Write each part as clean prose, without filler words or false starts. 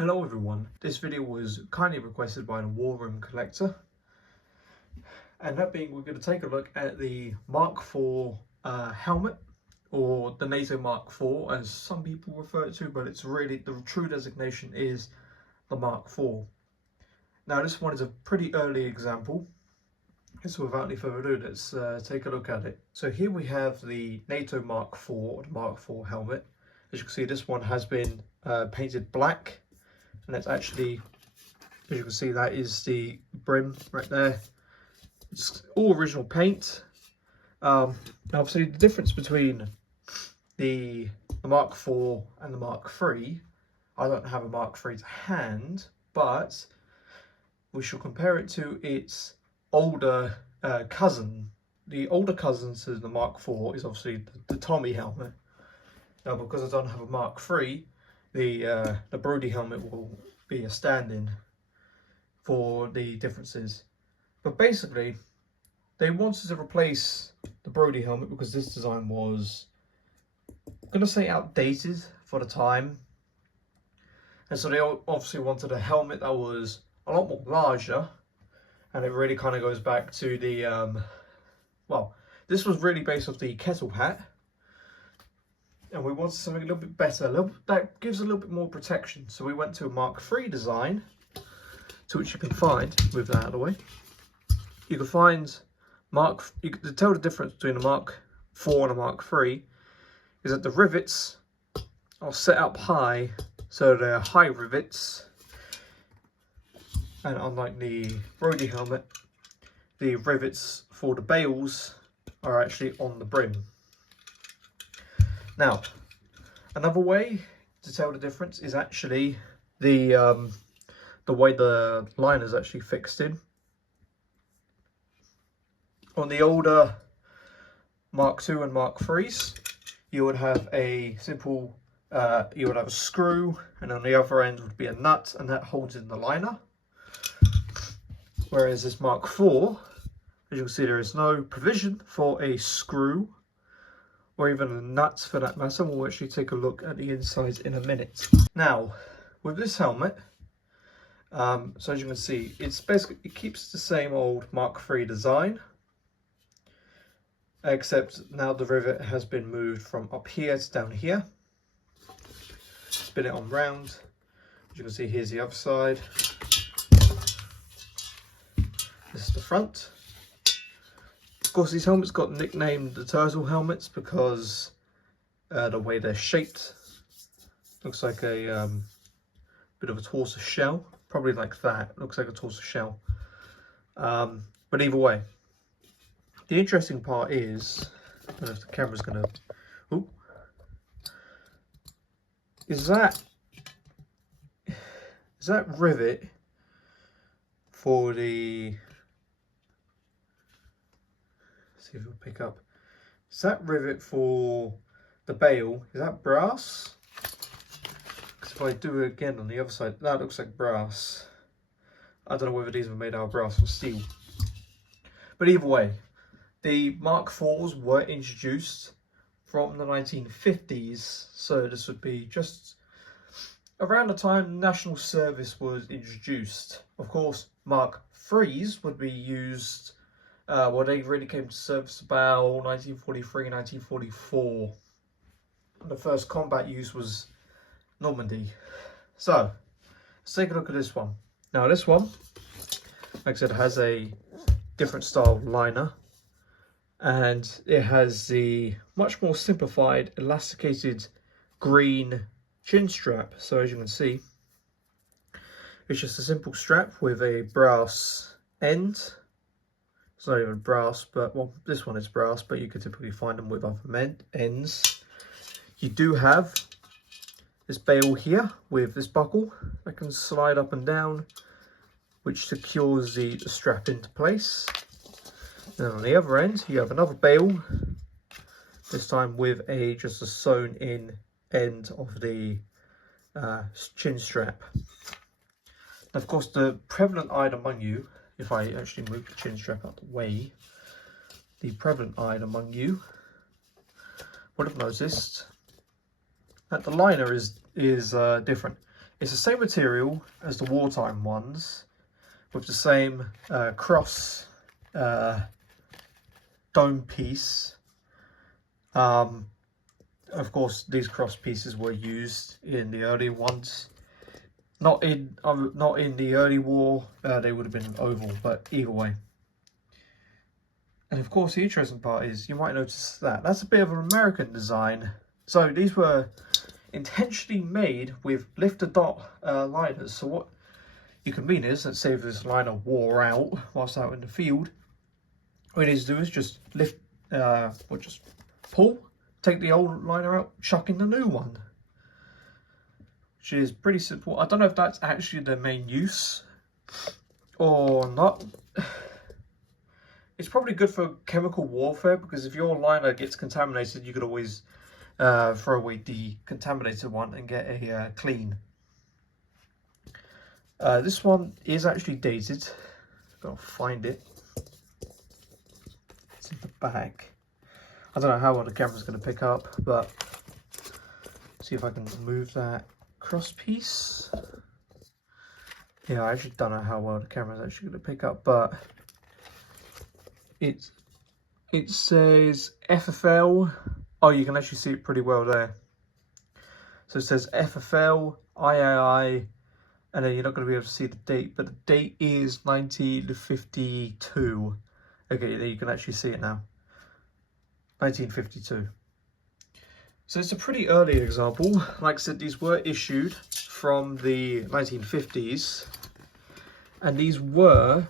Hello everyone, this video was kindly requested by the War Room Collector, and that being we're going to take a look at the Mark IV helmet, or the NATO Mark IV as some people refer it to, but it's really, the true designation is the Mark IV. Now this one is a pretty early example, so without any further ado, let's take a look at it. So here we have the NATO Mark IV, or the Mark IV helmet. As you can see, this one has been painted black. And that's actually, as you can see, that is the brim right there. It's all original paint. Obviously, the difference between the Mark IV and the Mark III, I don't have a Mark III to hand, but we shall compare it to its older cousin. The older cousin to the Mark IV is obviously the Tommy helmet. Now, because I don't have a Mark III, the Brody helmet will be a stand-in for the differences. But basically, they wanted to replace the Brody helmet because this design was, I'm going to say, outdated for the time. And so they obviously wanted a helmet that was a lot more larger. And it really kind of goes back to the, well, this was really based off the kettle hat. And we wanted something a little bit better, that gives a little bit more protection. So we went to a Mark III design, to which you can find, move that out of the way. You can find you can tell the difference between a Mark IV and a Mark III is that the rivets are set up high, so they're high rivets. And unlike the Brody helmet, the rivets for the bales are actually on the brim. Now, another way to tell the difference is actually the way the liner is actually fixed in. On the older Mark II and Mark IIIs, you would have a simple, you would have a screw, and on the other end would be a nut, and that holds in the liner. Whereas this Mark IV, as you can see, there is no provision for a screw, or even the nuts for that matter. We'll actually take a look at the insides in a minute. Now, with this helmet, so as you can see, it's basically, it keeps the same old Mark III design, except now the rivet has been moved from up here to down here. Spin it on round. As you can see, here's the other side. This is the front. Of course, these helmets got nicknamed the turtle helmets because the way they're shaped looks like a bit of a tortoise shell, probably like that. Looks like a tortoise shell. But either way, the interesting part is, I don't know if the camera's gonna, is that rivet for the, see if it'll pick up. Is that rivet for the bale, is that brass? Because if I do it again on the other side, that looks like brass. I don't know whether these were made out of brass or steel. But either way, the Mark IVs were introduced from the 1950s. So this would be just around the time national service was introduced. Of course, Mark IIIs would be used, well, they really came to service about 1943, 1944. The first combat use was Normandy. So, let's take a look at this one. Now this one, like I said, has a different style liner. And it has the much more simplified, elasticated green chin strap. So as you can see, it's just a simple strap with a brass end. It's not even brass, but, well, this one is brass, but you could typically find them with other ends. You do have this bale here with this buckle that can slide up and down, which secures the strap into place. And on the other end, you have another bale, this time with just a sewn in end of the chin strap. And of course, the prevalent eyed among you, if I actually move the chin strap out the way, the prevalent eyed among you would have noticed that the liner is different. It's the same material as the wartime ones, with the same cross dome piece. Of course, these cross pieces were used in the early ones. Not in the early war. They would have been oval, but either way. And of course, the interesting part is you might notice that that's a bit of an American design. So these were intentionally made with lifter dot liners. So what you can mean is, let's say if this liner wore out whilst out in the field, what it is to do is just lift, or just pull, take the old liner out, chuck in the new one. Which is pretty simple. I don't know if that's actually their main use or not. It's probably good for chemical warfare, because if your liner gets contaminated, you could always throw away the contaminated one and get a clean. This one is actually dated. Gotta find it. It's in the back. I don't know how well the camera's going to pick up, but see if I can move that cross piece. Yeah, I actually don't know how well the camera's actually going to pick up, but it says FFL. Oh, you can actually see it pretty well there. So it says FFL, III, and then you're not going to be able to see the date, but the date is 1952. Okay, there you can actually see it now. 1952. So it's a pretty early example. Like I said, these were issued from the 1950s, and these were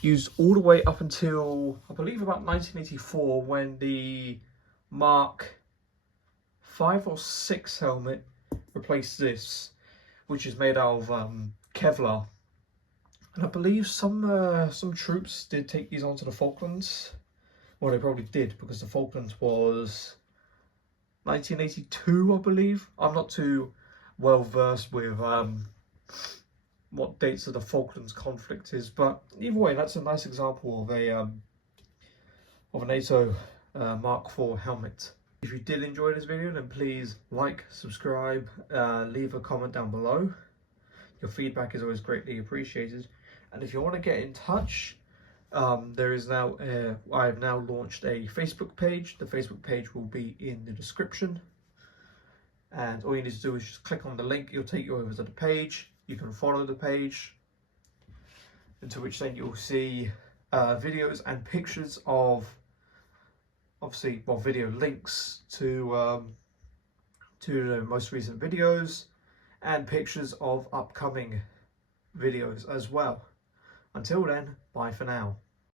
used all the way up until, I believe, about 1984, when the Mark 5 or 6 helmet replaced this, which is made out of Kevlar. And I believe some troops did take these onto the Falklands. Well, they probably did, because the Falklands was 1982, I believe. I'm not too well versed with what dates of the Falklands conflict is, but either way, that's a nice example of a NATO Mark IV helmet. If you did enjoy this video, then please like, subscribe, leave a comment down below. Your feedback is always greatly appreciated. And if you want to get in touch, there is now I have now launched a Facebook page. The Facebook page will be in the description, and all you need to do is just click on the link. It'll take you over to the page. You can follow the page, into which then you'll see videos and pictures of, obviously, well, video links to the most recent videos, and pictures of upcoming videos as well. Until then, bye for now.